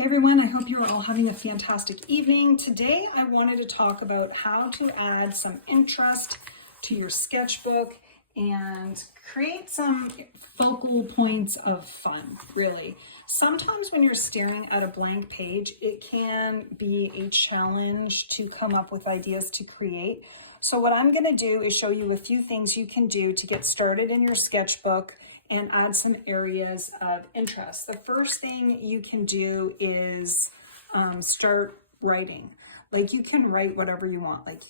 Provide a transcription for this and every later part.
Hey everyone, I hope you're all having a fantastic evening. Today I wanted to talk about how to add some interest to your sketchbook and create some focal points of fun, really. Sometimes when you're staring at a blank page, it can be a challenge to come up with ideas to create. So what I'm going to do is show you a few things you can do to get started in your sketchbook and add some areas of interest. The first thing you can do is start writing. Like you can write whatever you want. Like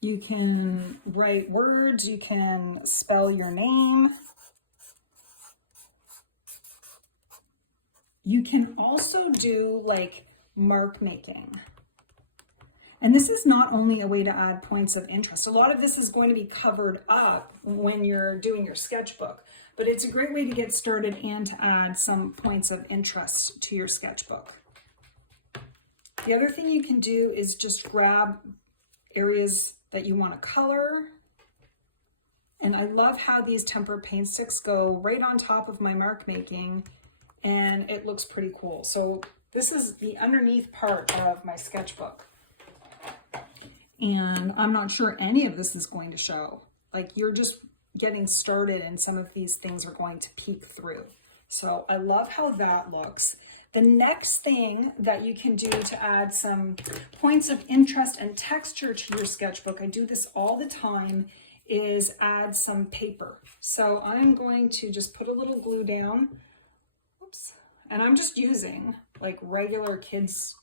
you can write words, you can spell your name. You can also do like mark making. And this is not only a way to add points of interest. A lot of this is going to be covered up when you're doing your sketchbook, but it's a great way to get started and to add some points of interest to your sketchbook. The other thing you can do is just grab areas that you want to color. And I love how these tempered paint sticks go right on top of my mark making, and it looks pretty cool. So this is the underneath part of my sketchbook. And I'm not sure any of this is going to show. Like you're just getting started and some of these things are going to peek through. So I love how that looks. The next thing that you can do to add some points of interest and texture to your sketchbook, I do this all the time, is add some paper. So I'm going to just put a little glue down. Oops. And I'm just using like regular kids,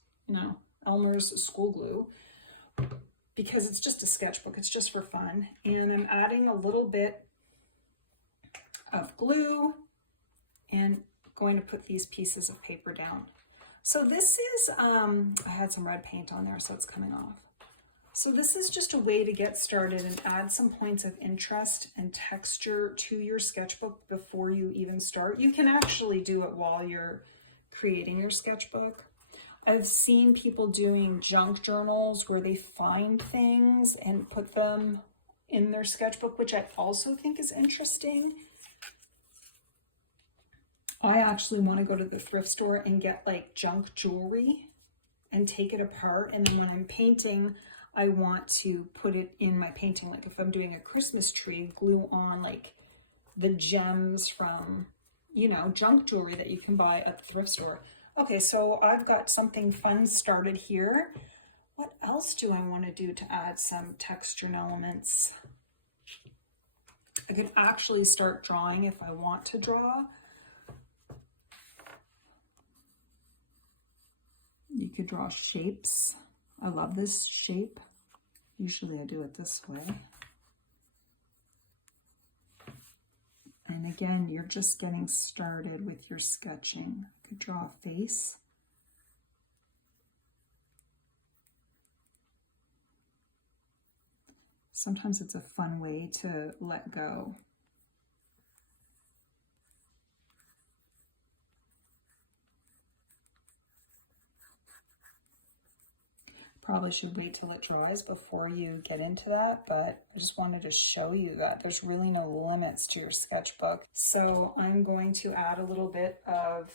Elmer's school glue, because it's just a sketchbook, it's just for fun. And I'm adding a little bit of glue and going to put these pieces of paper down. So this is, I had some red paint on there, so it's coming off. So this is just a way to get started and add some points of interest and texture to your sketchbook before you even start. You can actually do it while you're creating your sketchbook. I've seen people doing junk journals where they find things and put them in their sketchbook, which I also think is interesting. I actually want to go to the thrift store and get like junk jewelry and take it apart. And then when I'm painting, I want to put it in my painting. Like if I'm doing a Christmas tree, glue on like the gems from, junk jewelry that you can buy at the thrift store. Okay, so I've got something fun started here. What else do I want to do to add some texture and elements? I could actually start drawing if I want to draw. You could draw shapes. I love this shape. Usually I do it this way. And again, you're just getting started with your sketching. You could draw a face. Sometimes it's a fun way to let go. Probably should wait till it dries before you get into that, but I just wanted to show you that there's really no limits to your sketchbook. So I'm going to add a little bit of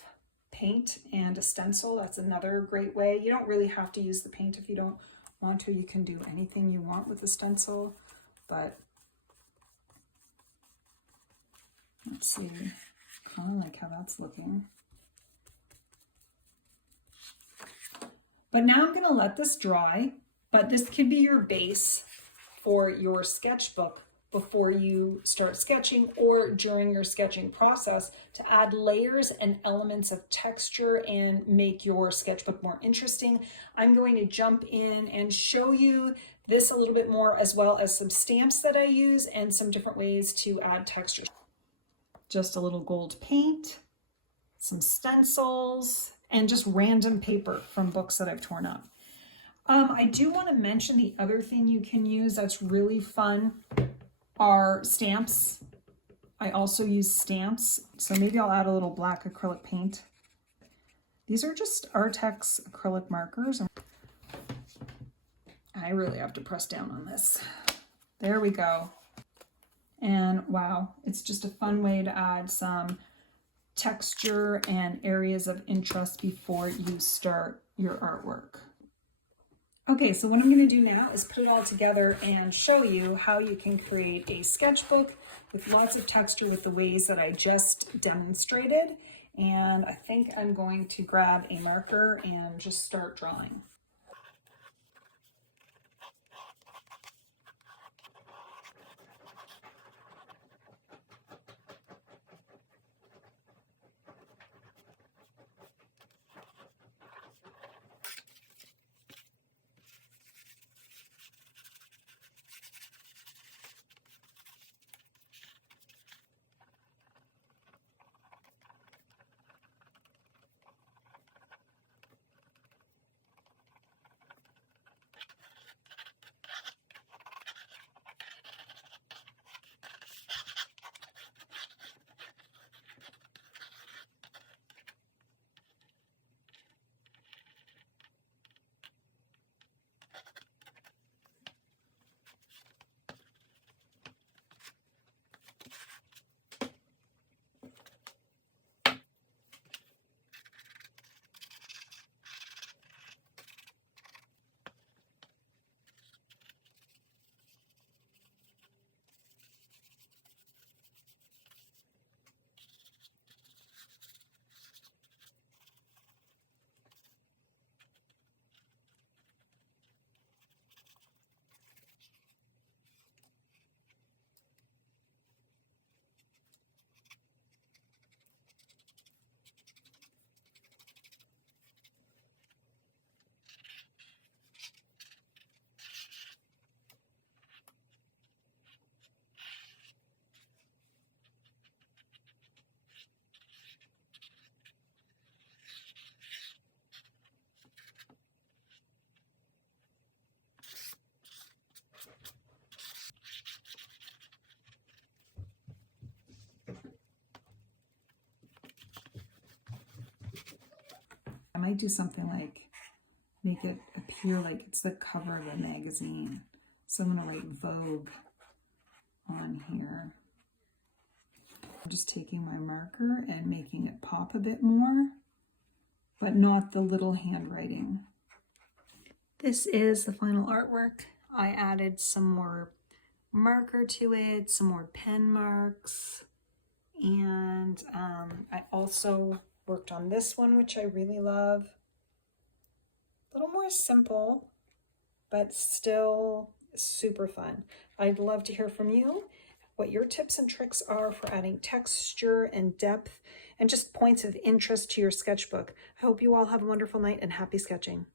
paint and a stencil. That's another great way. You don't really have to use the paint if you don't want to. You can do anything you want with the stencil, but let's see, kind of like how that's looking. But now I'm going to let this dry, but this could be your base for your sketchbook before you start sketching or during your sketching process to add layers and elements of texture and make your sketchbook more interesting. I'm going to jump in and show you this a little bit more, as well as some stamps that I use and some different ways to add texture. Just a little gold paint, some stencils, and just random paper from books that I've torn up. I do want to mention the other thing you can use that's really fun are stamps. I also use stamps, so maybe I'll add a little black acrylic paint. These are just Artex acrylic markers. I really have to press down on this. There we go. And wow, it's just a fun way to add some texture and areas of interest before you start your artwork. Okay, so what I'm going to do now is put it all together and show you how you can create a sketchbook with lots of texture with the ways that I just demonstrated. And I think I'm going to grab a marker and just start drawing. I might do something like make it appear like it's the cover of a magazine. So I'm going to write Vogue on here. I'm just taking my marker and making it pop a bit more, but not the little handwriting. This is the final artwork. I added some more marker to it, some more pen marks, and I also worked on this one, which I really love. A little more simple, but still super fun. I'd love to hear from you what your tips and tricks are for adding texture and depth and just points of interest to your sketchbook. I hope you all have a wonderful night and happy sketching.